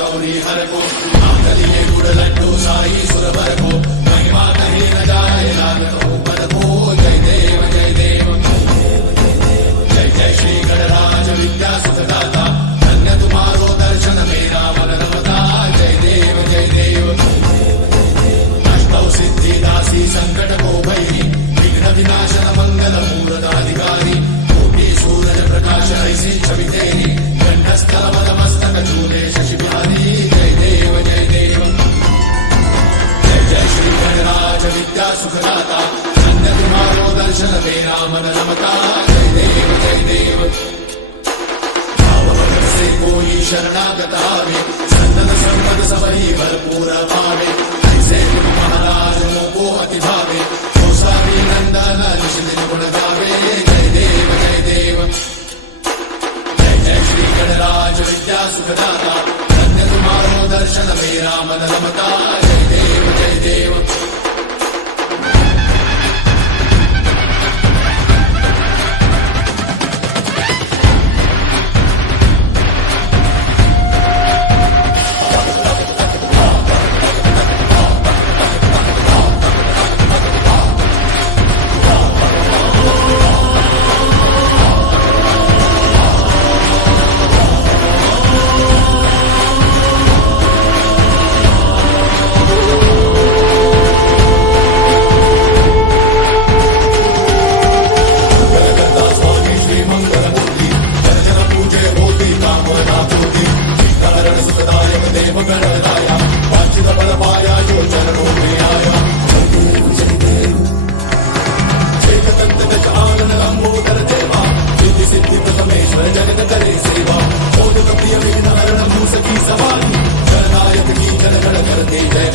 गौरी हर को आंगली में गुड़ लड्डू साई सुरभर को महिमा कहीं न जाए लागत हो पद को जय देव जय देव जय जय श्री गणराज विद्या सुखदाता धन्य तुम्हारो दर्शन मेरा मन रमता जय देव जय देव अष्टौ सिद्धि दासी संकट को भैरी विघ्न विनाशन मंगल मूर्धाधिकारी कोटि सूरज प्रकाश ऐसी छवि तेरी कंठस्थल मस्तक चूले शशि बिहारी जय देव जय देव जय जय श्री गणराज विद्या सुखदाता धन्य तुम्हारो दर्शन मेरा मन रमता जय देव जय देव भाव भगत से कोई शरणागत आवे सन्नत संपद सबही भरपूर भावे ऐसे तुम महाराज को अति भावे गोसावी नंदन निशिदिन गुण गावे जय देव जय देव श्री गणराज विद्या सुखदाता धन्य तुम्हारो दर्शन मेरा मन रमता जय देव जय देव जय